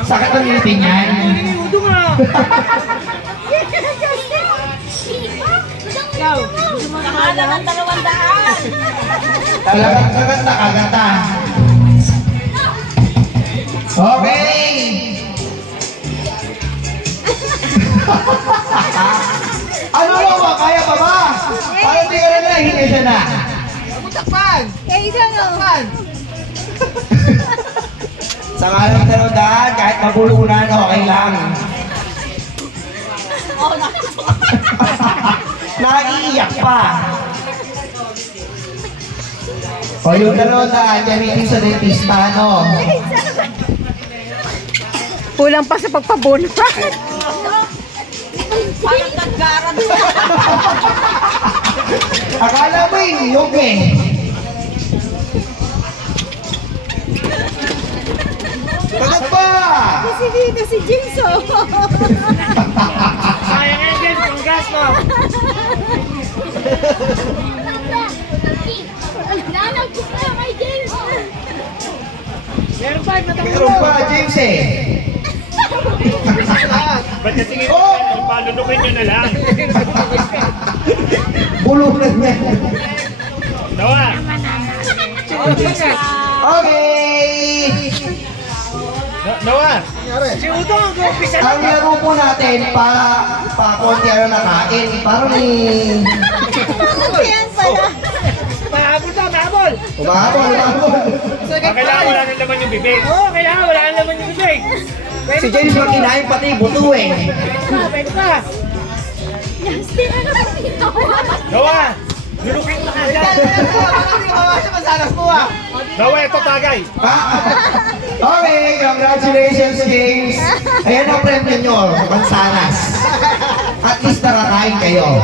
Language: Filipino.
Sakit ang ngipin niyan. Udo nga. Ikaw, gusto mo Nakala ng 200. Talagang kaganda, kaganda. Okay! Ano ba? Kaya pa ba? Parang di ka na nahingi siya na. takpan. Kaya isa no. Takpan. Sa ngalang talundahan, kahit mabulunan, okay lang. Oh, Naiiyak pa. O yung talundahan, gamitin sa dentista, no? Kulang pa sa pagpabono. parang nagkaran. Akala mo yung eh. Tagat pa! Si Dito, si James, oh. Sayang yan, James. Ang gas mo. Meron pa, matangin Meron pa, James eh. Ba't kasi ngayon, Oh! palunukin nyo na lang. Bulunan niya. Noah! Okay! Noah! Si Udo ang gumpisa na. Ang laro po natin, pa konti ano nakain. Parang ni... Yan pala. Mahabol na, mahabol. Umahabol. Kailangan wala nang laman yung bibig. Oo, kailangan wala nang laman yung bibig. Si James yung kinain pati buto eh. Pwede pa. Justin, ano ba dito? Noah! Lunukin mo na agad. Noah, ito tagay. Okay, congratulations James. Ayan ang premyo nyo, mansanas. At least nakakain kayo.